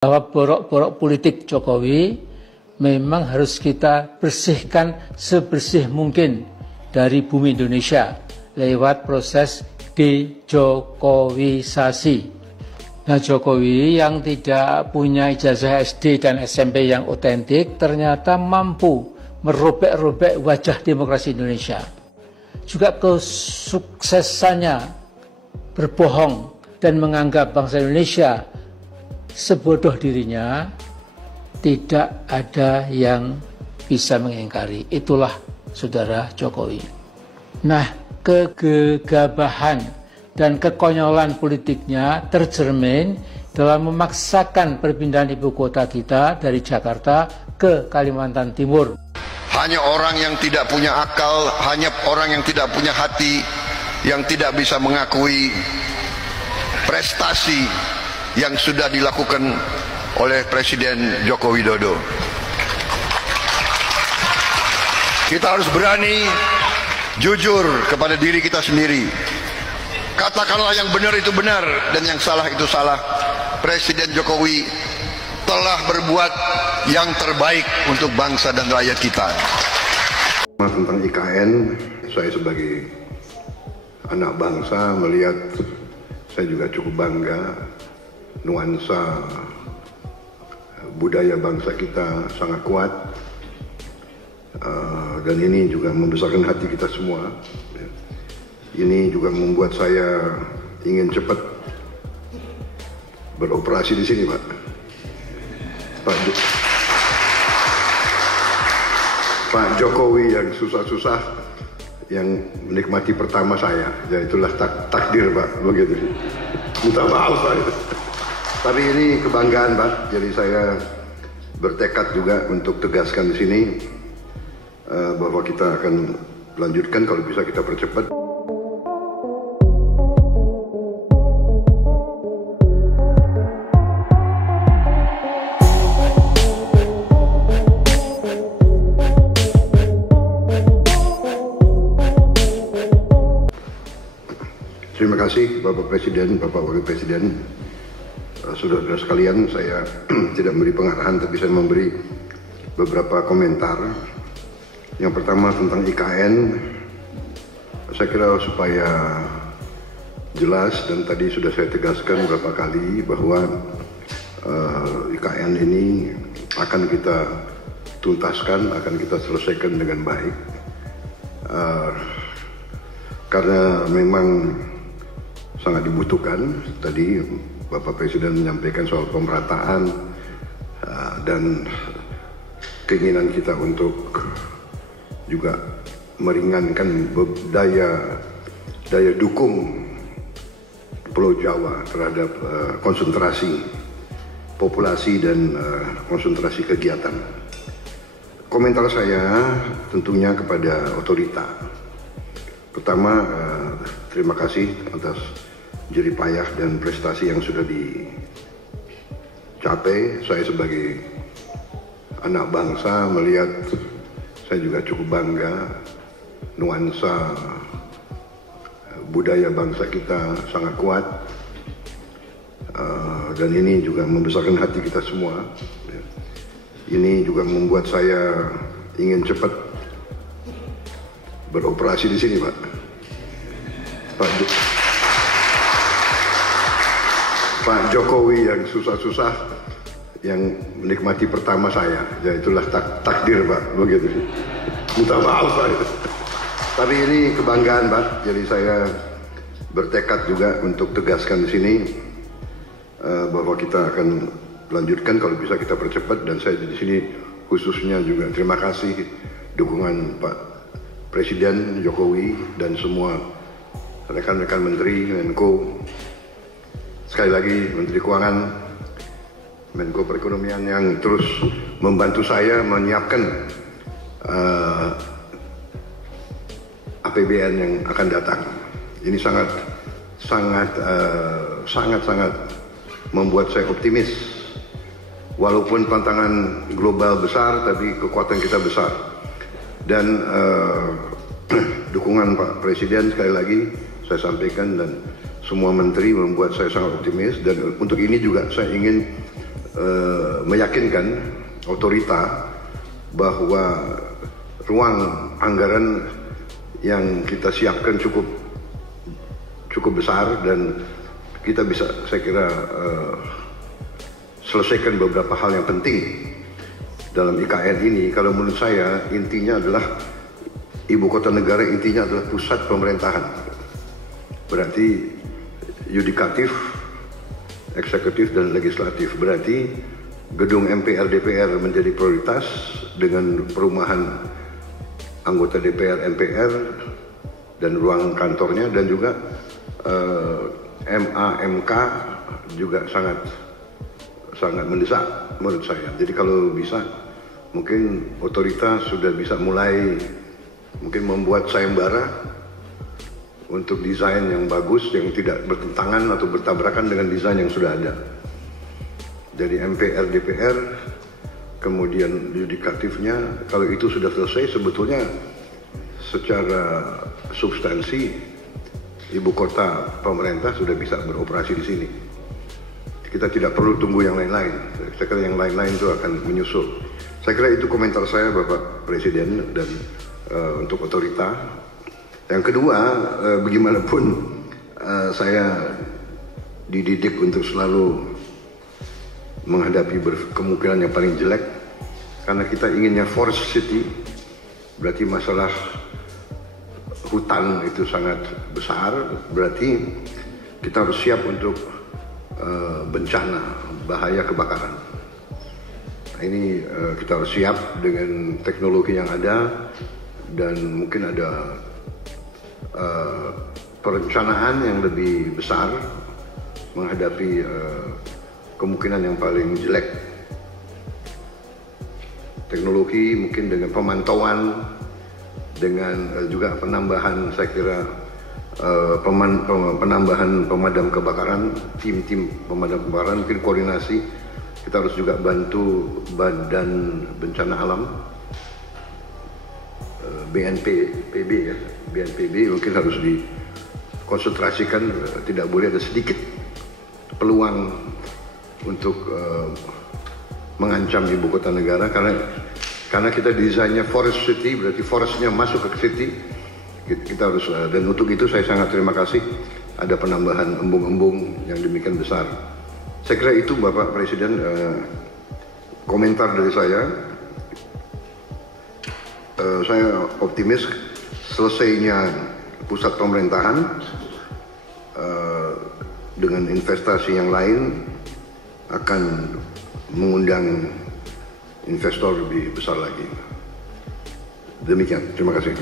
Bahwa borok-borok politik Jokowi memang harus kita bersihkan sebersih mungkin dari bumi Indonesia lewat proses dejokowisasi. Nah, Jokowi yang tidak punya ijazah SD dan SMP yang otentik ternyata mampu merobek-robek wajah demokrasi Indonesia. Juga kesuksesannya berbohong dan menganggap bangsa Indonesia sebodoh dirinya, tidak ada yang bisa mengingkari. Itulah saudara Jokowi. Nah, kegegabahan dan kekonyolan politiknya tercermin dalam memaksakan perpindahan ibu kota kita dari Jakarta ke Kalimantan Timur. Hanya orang yang tidak punya akal, hanya orang yang tidak punya hati, yang tidak bisa mengakui prestasi yang sudah dilakukan oleh Presiden Joko Widodo. Kita harus berani jujur kepada diri kita sendiri. Katakanlah yang benar itu benar dan yang salah itu salah. Presiden Jokowi telah berbuat yang terbaik untuk bangsa dan rakyat kita. Tentang IKN, saya sebagai anak bangsa melihat, saya juga cukup bangga. Nuansa budaya bangsa kita sangat kuat, dan ini juga membesarkan hati kita semua. Ini juga membuat saya ingin cepat beroperasi di sini, Pak Jokowi yang susah-susah, yang menikmati pertama saya, ya itulah takdir, Pak, begitu. Minta maaf, Pak. Tapi ini kebanggaan, Pak. Jadi saya bertekad juga untuk tegaskan di sini bahwa kita akan lanjutkan, kalau bisa kita percepat. Terima kasih Bapak Presiden, Bapak Wakil Presiden. Saudara-saudara sekalian, saya tidak memberi pengarahan, tapi saya memberi beberapa komentar. Yang pertama tentang IKN, saya kira supaya jelas, dan tadi sudah saya tegaskan beberapa kali bahwa IKN ini akan kita tuntaskan, akan kita selesaikan dengan baik, karena memang sangat dibutuhkan. Tadi Bapak Presiden menyampaikan soal pemerataan dan keinginan kita untuk juga meringankan daya dukung Pulau Jawa terhadap konsentrasi populasi dan konsentrasi kegiatan. Komentar saya tentunya kepada otorita. Pertama, terima kasih atas jerih payah dan prestasi yang sudah dicapai. Saya sebagai anak bangsa melihat, saya juga cukup bangga. Nuansa budaya bangsa kita sangat kuat, dan ini juga membesarkan hati kita semua. Ini juga membuat saya ingin cepat beroperasi di sini, Pak Jokowi yang susah-susah, yang menikmati pertama saya, ya itulah takdir, Pak, begitu. Minta maaf, Pak. Tapi ini kebanggaan, Pak. Jadi saya bertekad juga untuk tegaskan di sini bahwa kita akan lanjutkan, kalau bisa kita percepat. Dan saya di sini khususnya juga terima kasih dukungan Pak Presiden Jokowi dan semua rekan-rekan Menteri, Menko. Sekali lagi Menteri Keuangan, Menko Perekonomian yang terus membantu saya menyiapkan APBN yang akan datang. Ini sangat membuat saya optimis. Walaupun tantangan global besar, tapi kekuatan kita besar. Dan dukungan Pak Presiden sekali lagi saya sampaikan, dan semua menteri membuat saya sangat optimis. Dan untuk ini juga saya ingin meyakinkan otorita bahwa ruang anggaran yang kita siapkan cukup besar dan kita bisa, saya kira, selesaikan beberapa hal yang penting dalam IKN ini. Kalau menurut saya intinya adalah ibu kota negara, intinya adalah pusat pemerintahan. Berarti yudikatif, eksekutif dan legislatif. Berarti gedung MPR DPR menjadi prioritas dengan perumahan anggota DPR MPR dan ruang kantornya, dan juga MA MK juga sangat mendesak menurut saya. Jadi kalau bisa mungkin otoritas sudah bisa mulai mungkin membuat sayembara untuk desain yang bagus, yang tidak bertentangan atau bertabrakan dengan desain yang sudah ada. Dari MPR DPR, kemudian yudikatifnya, kalau itu sudah selesai, sebetulnya secara substansi ibu kota pemerintah sudah bisa beroperasi di sini. Kita tidak perlu tunggu yang lain-lain. Saya kira yang lain-lain itu akan menyusul. Saya kira itu komentar saya, Bapak Presiden, dan untuk otorita. Yang kedua, bagaimanapun saya dididik untuk selalu menghadapi kemungkinan yang paling jelek, karena kita inginnya forest city, berarti masalah hutan itu sangat besar, berarti kita harus siap untuk bencana, bahaya kebakaran. Nah, ini kita harus siap dengan teknologi yang ada, dan mungkin ada perencanaan yang lebih besar menghadapi kemungkinan yang paling jelek. Teknologi mungkin dengan pemantauan, dengan juga penambahan, saya kira penambahan pemadam kebakaran, tim-tim pemadam kebakaran, mungkin koordinasi. Kita harus juga bantu Badan Bencana Alam, BNPB ya, BNPB mungkin harus dikonsentrasikan, tidak boleh ada sedikit peluang untuk mengancam ibu kota negara, karena kita desainnya forest city, berarti forestnya masuk ke city. Kita harus, dan untuk itu saya sangat terima kasih ada penambahan embung-embung yang demikian besar. Saya kira itu, Bapak Presiden, komentar dari saya. Saya optimis selesainya pusat pemerintahan dengan investasi yang lain akan mengundang investor lebih besar lagi. Demikian, terima kasih.